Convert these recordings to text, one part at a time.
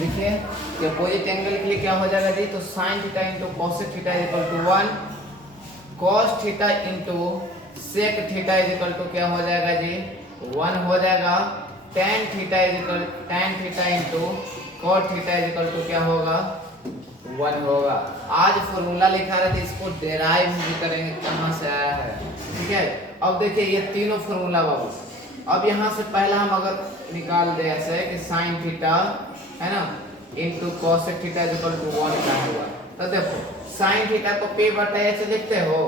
देखिए ये opposite angle के लिए क्या हो जाएगा जी, तो sine theta into cosec theta is equal to 1, cos theta into sec theta is equal to क्या हो जाएगा जी, 1 हो जाएगा। tan theta into cot theta is equal to क्या होगा, 1 होगा। आज फॉर्मूला लिखा रहे थे, इसको डेराइव भी करेंगे कहाँ से आया है, ठीक है। अब देखिए ये तीनों फॉर्मूला बाबू, अब यहाँ से पहला हम अगर निकाल दे ऐसे कि साइन थीटा है ना into cosec theta is equal to 1 क्या होगा, तो देखो साइन थीटा को p बटा h लिखते हो,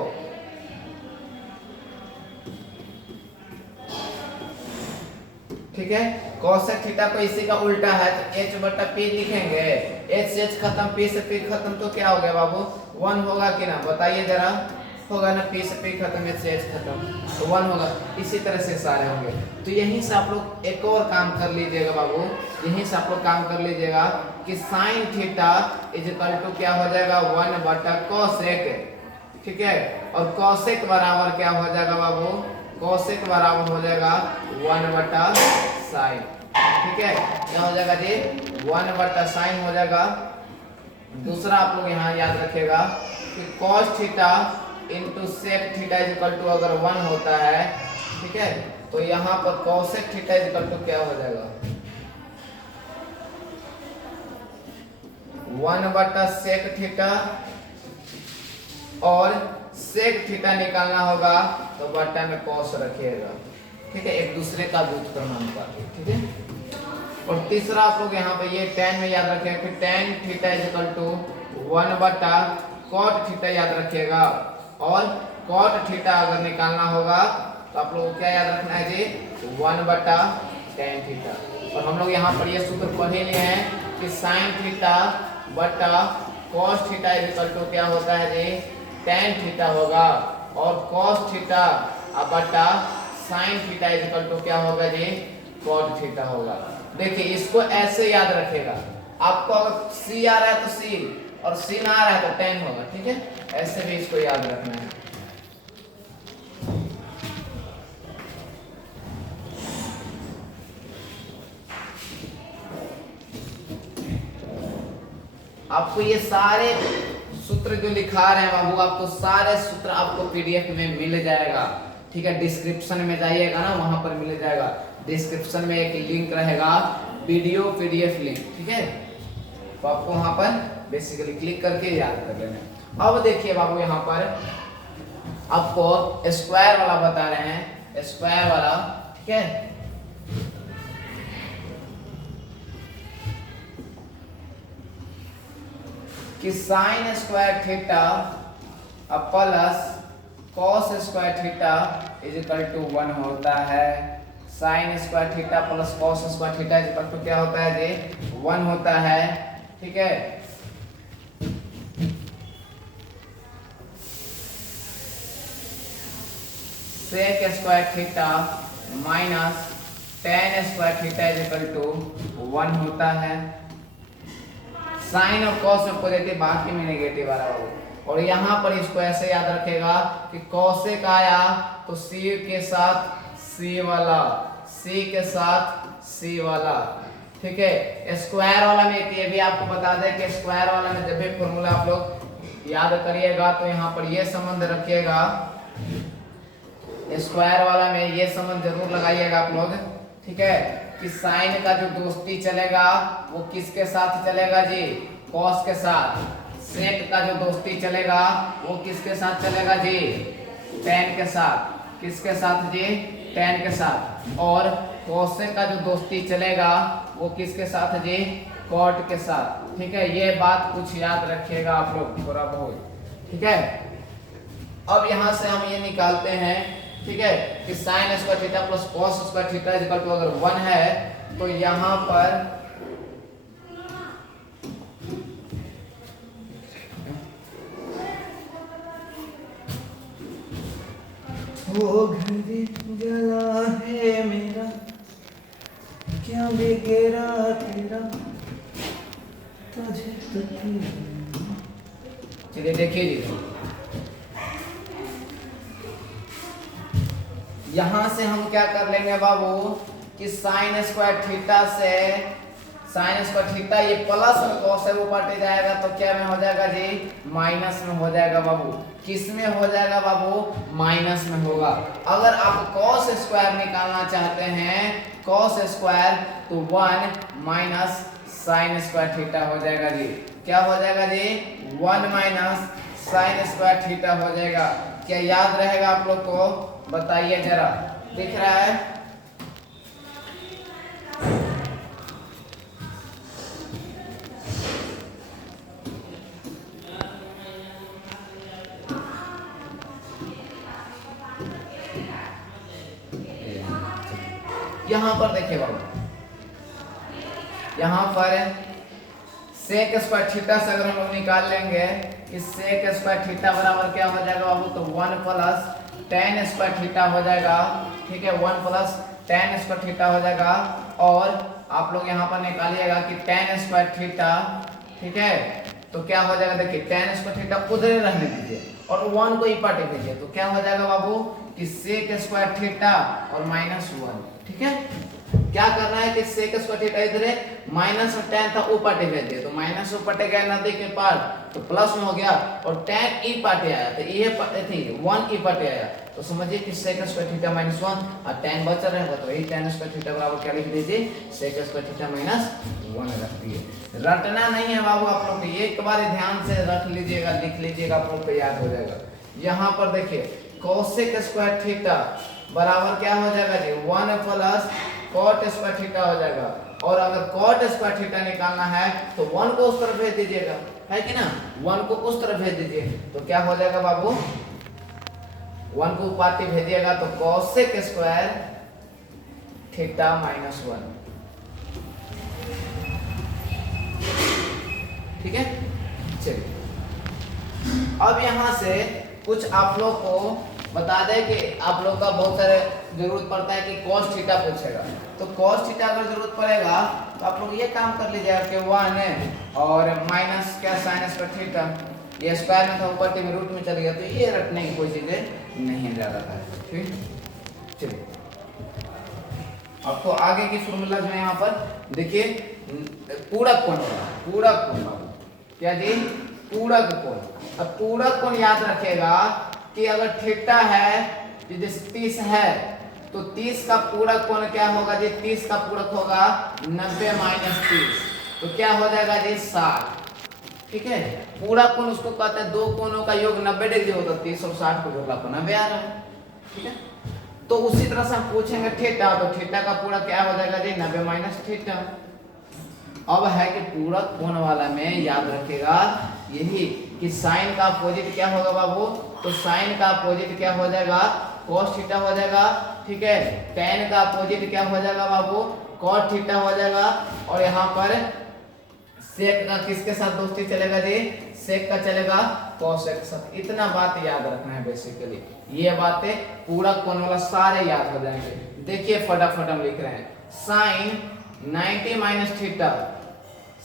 ठीक है। कॉसेक थीटा को इसी का उल्टा है तो h बटा p लिखेंगे, h से h खत्म, p से p खत्म, तो क्या हो गया बाबू 1 होगा कि ना, बताइए जरा, होगा ना, p से p खत्म, h से h खत्म, तो 1 होगा। इसी तरह से सारे होंगे। तो यहीं से आप लोग एक और काम कर लीजिएगा बाबू, यहीं से आप लोग काम कर लीजिएगा कि sine theta is equal to क्या हो जाएगा 1 बटा कॉसेक, ठीक है। और कॉसेक बराबर क्या हो जाएगा बाबू, कॉसेक बराबर हो जाएगा 1 बटा साइन, ठीक है। क्या हो जाएगा जी, 1 बटा साइन हो जाएगा। दूसरा आप लोग यहाँ याद रखिएगा कि cos theta into sec theta is equal to अगर 1 होता है, ठीक है, तो यहाँ पर cosec theta is equal to क्या हो जाएगा 1 बटा सेक थीटा, और सेक थीटा निकालना होगा तो बटा में कॉस रखिएगा, ठीक है, एक दूसरे का व्युत्क्रमानुपाती, ठीक है। और तीसरा आप लोग यहाँ पे ये tan में याद रखिएगा कि tan theta is equal to 1 बटा cot थीटा याद रखिएगा, और cot थीटा अगर निकालना होगा तो आप लोग को क्या याद रखना है जी, 1 बटा tan थीटा। और हम लोग यहाँ पर ये सूत्र पढ़ ही लिए हैं कि साइन थीटा बटा cos theta is equal to क्या होता है जी, tan थीटा होगा, और cos थीटा बटा sine theta is equal to क्या होगा जी, cot थीटा होगा। देखिए इसको ऐसे याद रखेगा, आपको अगर c आ रहा है तो c, और c ना आ रहा है तो tan होगा, ठीक है, ऐसे भी इसको याद रखना है। आपको ये सारे सूत्र जो लिखा रहे हैं बाबू, आपको सारे सूत्र आपको पीडीएफ में मिल जाएगा, ठीक है। डिस्क्रिप्शन में जाइएगा ना, वहां पर मिल जाएगा, डिस्क्रिप्शन में एक लिंक रहेगा, वीडियो पीडीएफ लिंक, ठीक है, तो आपको वहां पर बेसिकली क्लिक करके याद कर लेना। अब देखिए बाबू यहाँ पर आपको स्क्वायर वाला बता रहे हैं, स्क्वायर वाला, ठीक है। कि sine square theta plus cos square theta is equal to 1 होता है। Sine square theta plus cos square theta is equal to क्या होता है जी, 1 होता है, ठीक है। Sec square theta minus tan square theta is equal to 1 होता है। साइन और कॉस में पॉजिटिव, बाकी में नेगेटिव आ रहा होगा। और यहाँ पर इसको ऐसे याद रखेगा कि कॉसेक आया तो c के साथ c वाला, c के साथ c वाला, ठीक है। स्क्वायर वाला में ये भी आपको बता दें कि स्क्वायर वाला में जब भी फॉर्मूला आप लोग याद करिएगा तो यहाँ पर ये संबंध रखिएगा, स्क्वायर वाला में ये संबंध जरूर लगाइएगा आप लोग, ठीक है, कि साइन का जो दोस्ती चलेगा वो किसके साथ चलेगा जी, कॉस के साथ। सेक का जो दोस्ती चलेगा वो किसके साथ चलेगा जी, tan के साथ। किसके साथ जी, tan के साथ। और कॉसेक का जो दोस्ती चलेगा वो किसके साथ जी, cot के साथ, ठीक है। ये बात कुछ याद रखिएगा आप लोग थोड़ा बहुत, ठीक है। अब यहाँ से हम ये निकालते हैं, ठीक है, कि sine square theta plus cos square theta is equal to अगर 1 है तो यहाँ पर वो घर जला है मेरा, क्या बिगड़ा तेरा, तुझे चलिए देखिए जी, यहां से हम क्या कर लेंगे बाबू कि साइन स्क्वायर थीटा से साइन स्क्वायर थीटा, ये प्लस में कॉस है वो पार्ट जाएगा तो क्या में हो जाएगा जी, माइनस में हो जाएगा बाबू। किस में हो जाएगा बाबू, माइनस में होगा। अगर आप कॉस स्क्वायर निकालना चाहते हैं, कॉस स्क्वायर, तो 1 माइनस साइन स्क्वायर थीटा हो जाएगा जी। क्या हो जाएगा जी, 1 माइनस साइन स्क्वायर थीटा हो जाएगा। क्या याद रहेगा आप लोग को, बताइए जरा, दिख रहा है? यहां पर देखिए बाबू, यहां पर सेक स्क्वायर थीटा से अगर हम लोग निकाल लेंगे कि सेक स्क्वायर थीटा बराबर क्या हो जाएगा बाबू, तो 1 प्लस टेन स्क्वायर थीटा हो जाएगा। ठीक है, 1 प्लस टेन स्क्वायर थीटा हो जाएगा। और आप लोग यहाँ पर निकालिएगा कि टेन स्क्वायर थीटा, ठीक है, तो क्या हो जाएगा, देखिए टेन स्क्वायर थीटा उधर रहने दीजिए और 1 को इपार्ट दीजिए, तो क्या हो जाएगा बाबू कि सेक स्क्वायर थीटा और -1। ठीक है, क्या करना है कि सेक स्क्वायर थीटा इधर है, माइनस और टेन था ऊपर भेज दिए, तो माइनस ऊपर गया नदी के पार तो प्लस में हो गया, और टेन ई पार्टे आया तो ये थी 1 ई पार्टे आया, तो समझिए कि सेक स्क्वायर थीटा -1 और टेन बचा रहेगा, तो यही टेन स्क्वायर थीटा बराबर क्या लिख दीजिए, सेक स्क्वायर थीटा -1 रख दिए। रटना नहीं है बाबू आप लोग को, एक बार ध्यान से रख लीजिएगा, लिख लीजिएगा, आप लोग को याद हो जाएगा। यहाँ पर देखिए कोसेक स्क्वायर थीटा बराबर क्या हो जाएगा जी, 1 प्लस कॉट स्क्वायर थीटा हो जाएगा। और अगर कॉट स्क्वायर थीटा निकालना है तो 1 को उस तरफ भेज दीजिएगा, है कि ना, 1 को उस तरफ भेज दीजिए, तो क्या हो जाएगा बाबू, 1 को पार्टी भेजिएगा तो कोसेक स्क्वायर थीटा -1। ठीक है, चलिए अब यहां से कुछ आप लोग को बता दें कि आप लोग का बहुत सारे जरूरत पड़ता है कि cos थीटा पूछेगा, तो cos थीटा अगर जरूरत पड़ेगा तो आप लोग ये काम कर लीजिएगा कि 1 और माइनस क्या साइन स्क्वायर थीटा, ये स्क्वायर में था ऊपर में रूट में चल गया, तो ये रटने की कोई चीजें नहीं ज्यादा था। ठीक, चलिए अब तो आगे की फॉर्मूला जो है यहाँ पर देखिए, पूरक कोण होगा, पूरक कोण क्या जी, पूरक कोण। अब पूरक कोण याद रखेगा कि अगर थीटा है जैसे 30 है तो 30 का पूरक कोण क्या होगा जी, 30 का पूरक होगा 90 माइनस 30, तो क्या हो जाएगा जी 60। ठीक है, पूरक कोण उसको कहते हैं दो कोणों का योग 90 डिग्री होता है, 30 और 60 को जोड़ना को 90 आ रहा है। ठीक है, तो उसी तरह से हम पूछेंगे थीटा, तो थीटा का पूरक क्या हो जाएगा जी 90 माइनस थीटा। अब है कि पूरक कोण वाला में याद रखेगा यही कि साइन का अपोजिट क्या होगा बाबू, तो साइन का अपोजिट क्या हो जाएगा, cos थीटा हो जाएगा। ठीक है, tan का अपोजिट क्या हो जाएगा बाबू, cot थीटा हो जाएगा। और यहाँ पर sec का किसके साथ दोस्ती चलेगा जी, sec का चलेगा cos के साथ। इतना बात याद रखना है बेसिकली, ये बातें पूरक कोण वाला सारे याद हो जाएंगे। देखिए फटाफट हम लिख रहे हैं, sine 90 minus theta,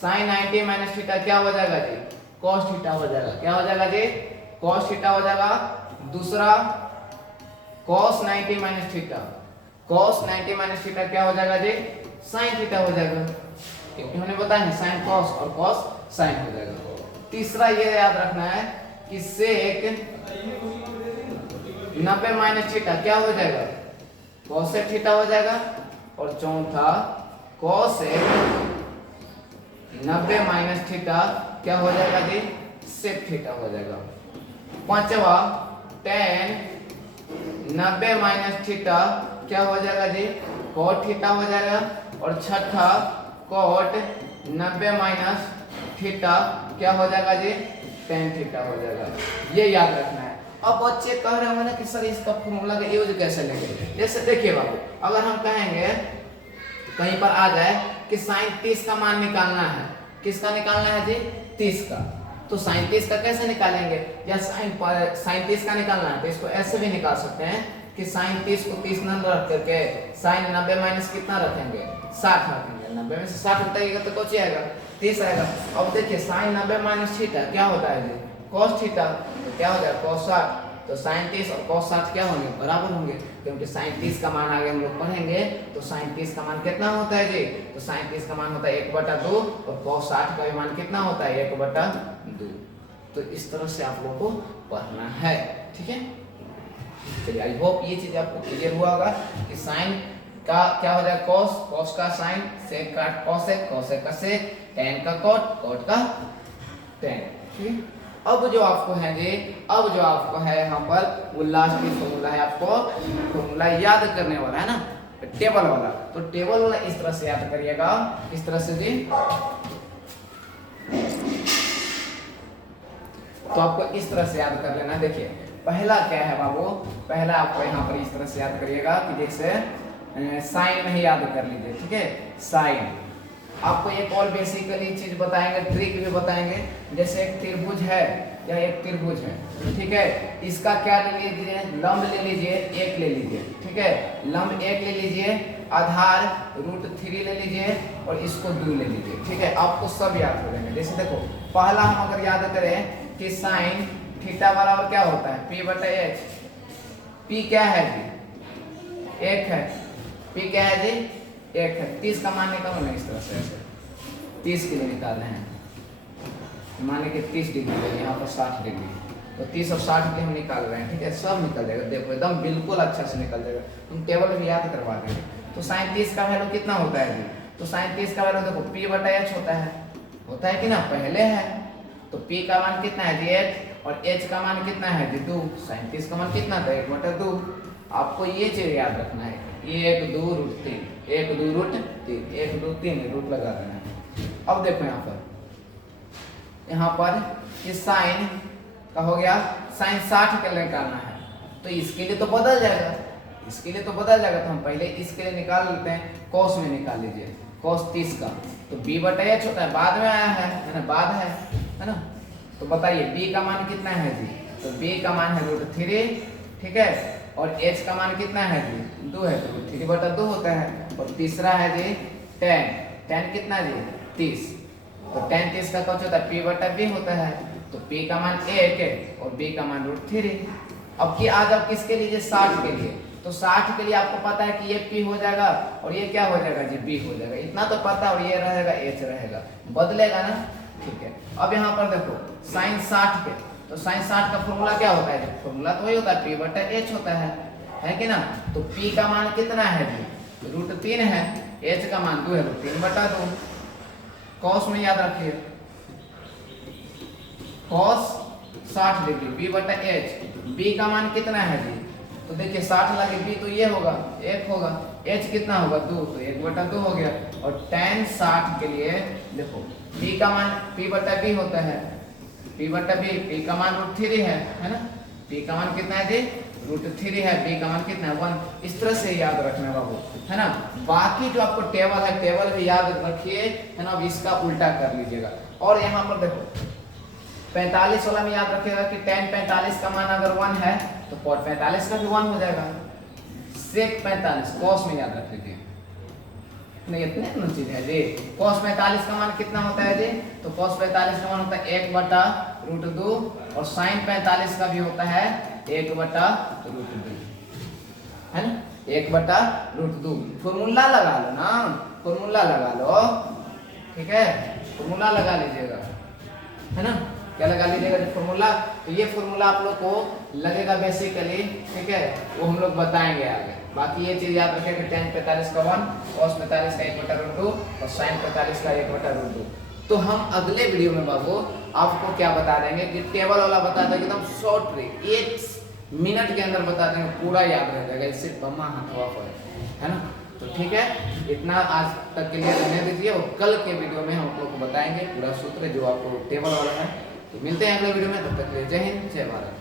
sine 90 minus theta क्या हो जाएगा जी, cos थीटा हो जाएगा। क्या हो जाएगा जी, cos थीटा हो जाएगा। दूसरा cos 90 minus theta, cos 90 minus theta क्या हो जाएगा जी, sin थीटा हो जाएगा, क्योंकि हमने बताया है sin cos और cos sin हो जाएगा। तीसरा ये याद रखना है कि sec 90 माइनस थीटा क्या हो जाएगा, cosec थीटा हो जाएगा। और चौथा cosec 90 माइनस थीटा क्या हो जाएगा जी, sec थीटा हो जाएगा। पांचवा tan 90 माइनस थीटा क्या हो जाएगा जी, cot थीटा हो जाएगा। और छठा cot 90 माइनस थीटा क्या हो जाएगा जी, tan थीटा हो जाएगा। ये याद रखना है। अब बच्चे कह रहे होंगे ना कि सर इसका फॉर्मूला का यूज कैसे लेंगे, जैसे देखिए बाबू, अगर हम कहेंगे कहीं पर आ जाए कि साइन 30 का मान निकालना है, किसका निकालना है जी, 30 का, तो साइन 30 का कैसे निकालेंगे, या साइन 30 का निकालना है तो इसको ऐसे भी निकाल सकते हैं कि साइन 30 को 30 न रख करके साइन 90 माइनस कितना रखेंगे, 60 रखेंगे। 90 में से 60 हटाइएगा तो कौन आएगा, 30 आएगा। अब देखिए साइन 90 माइनस थीटा क्या होता है जी, cos थीटा, तो क्या हो जाएगा cos 60। तो साइन 30 और cos 60 क्या होंगे, बराबर होंगे, क्योंकि साइन 30 का मान आगे हम लोग पढ़ेंगे। तो साइन 30 का मान कितना होता है जी, तो साइन 30 का मान होता है 1/2 और cos 60 का भी मान कितना होता है 1/2। तो इस तरह से आप लोग को पढ़ना है, ठीक है। चलिए आई होप ये चीज आपको क्लियर हुआ होगा कि साइन का क्या हो जाएगा cos, cos का साइन, sec का cosec, cosec का sec, tan का cot, cot का tan, ठीक है। अब जो आपको है जी, अब जो आपको है यहाँ पर वो लास्ट की फॉर्मूला है, आपको फॉर्मूला याद करने वाला है ना, टेबल वाला। तो टेबल वाला इस तरह से याद करिएगा, इस तरह से जी। तो आपको इस तरह से याद कर लेना है। देखिए पहला क्या है बाबू, पहला आपको यहाँ पर इस तरह से याद करिएगा कि जैसे साइन में ही याद कर लीजिए, ठीक है। साइन आपको एक और बेसिकली चीज बताएंगे, ट्रिक भी बताएंगे। जैसे एक त्रिभुज है, या एक त्रिभुज है, ठीक है। इसका क्या ले लीजिए, लंब ले लीजिए, एक ले लीजिए, ठीक है। लंब एक ले लीजिए, आधार √3 ले लीजिए और इसको 2 ले लीजिए, ठीक है। आपको सब याद हो जाएंगे। जैसे देखो पहला हम अगर याद करें कि साइन थीटा बराबर क्या होता है P/H। P क्या है जी, 1 है। P क्या है जी, 1 है। 30 का मान निकालो ना इस तरह से, ऐसे 30 के लिए निकाल रहे हैं, माने कि 30 डिग्री है, यहाँ पर 60 डिग्री, तो 30 और 60 के हम निकाल रहे हैं, ठीक है। सब निकल जाएगा, देखो एकदम बिल्कुल अच्छा से निकल जाएगा। तुम टेबल में याद करवा देंगे। तो साइन 30 का वैल्यू कितना होता है जी, तो साइन 30 का वैल्यू देखो P/H होता है कि ना, पहले है। तो P का मान कितना है जी 1 और H का मान कितना है जी 2। साइन 30 का मान कितना था 1/2। आपको ये चीज याद रखना है, 1 2 √3, 1 2 √3, 1 2 3 रूट लगा देना है। अब देखो यहाँ पर ये साइन का हो गया, साइन 60 के लिए निकालना है, तो इसके लिए तो बदल जाएगा, इसके लिए तो बदल जाएगा। तो हम पहले इसके लिए निकाल लेते हैं, cos में निकाल लीजिए, cos 30 का। तो B/H होता है, बाद में आया है ना, बाद है ना। तो बताइए B का मान कितना है जी, तो B का मान है √3, ठीक है। और H का मान कितना है जी 2 है, तो 3/2 होता है। और तीसरा है जी tan, tan कितना जी 30, तो tan 30 का कुछ होता है P/B होता है। तो P का मान 1 है और B का मान √3। अब की आज आप किसके लिए, 60 के लिए, तो 60 के लिए आपको पता है कि ये P हो जाएगा और ये क्या हो जाएगा जी B हो जाएगा, इतना तो पता है। और ये रहेगा H रहेगा, बदलेगा ना, ठीक है। अब यहाँ पर देखो साइन 60 के, तो साइन 60 का फॉर्मूला क्या होता है, फॉर्मूला तो वही होता है P/H होता है कि ना। तो P का मान कितना है जी √3 है, H का मान 2 है, 3/2। cos में याद रखिए, cos 60 डिग्री B/H। B का मान कितना है जी, तो देखिए 60 लगे B तो ये होगा 1 होगा, H कितना होगा 2, तो 1/2 हो गया। और tan 60 के लिए देखो B का मान P/B होता है, P/B, P का मान √3 है ना। P का मान कितना है जी √3 है, B का मान कितना है 1। इस तरह से याद रखना बाबू, है ना। बाकी जो आपको टेबल है, टेबल भी याद रखिए, है ना। अब इसका उल्टा कर लीजिएगा। और यहाँ पर देखो 45 वाला में याद रखिएगा कि tan 45 का मान अगर 1 है तो cot 45 का भी 1 हो जाएगा। sec 45 cos में याद रख लीजिए, नहीं इतने चीज है जी। cos 45 का मान कितना होता है जी, तो cos 45 का मान होता है 1/√2 और sin 45 का भी होता है 1/√2, है ना, 1/√2। फॉर्मूला लगा लो ना, फॉर्मूला लगा लो, ठीक है, फॉर्मूला लगा लीजिएगा, है ना। क्या लगा लीजिएगा जो फॉर्मूला, तो ये फॉर्मूला आप लोग को लगेगा बेसिकली, ठीक है, वो हम लोग बताएंगे आगे। बाकी ये चीज याद रखें कि tan 45 का 1, cos 45 का 1/√2 और sin 45 का 1/√2। तो हम अगले वीडियो में बाबू आपको क्या बता देंगे कि टेबल वाला बता देंगे, एकदम शॉर्ट ट्रिक 1 मिनट के अंदर बता देंगे, पूरा याद रह जाएगा, इससे बम्मा हाथ हुआ है ना। तो ठीक है, इतना आज तक के लिए रहने दीजिए और कल के वीडियो में हम लोग को बताएंगे पूरा सूत्र जो आपको टेबल वाला है। तो मिलते हैं अगले वीडियो में, तब तक के लिए जय हिंद जय भारत।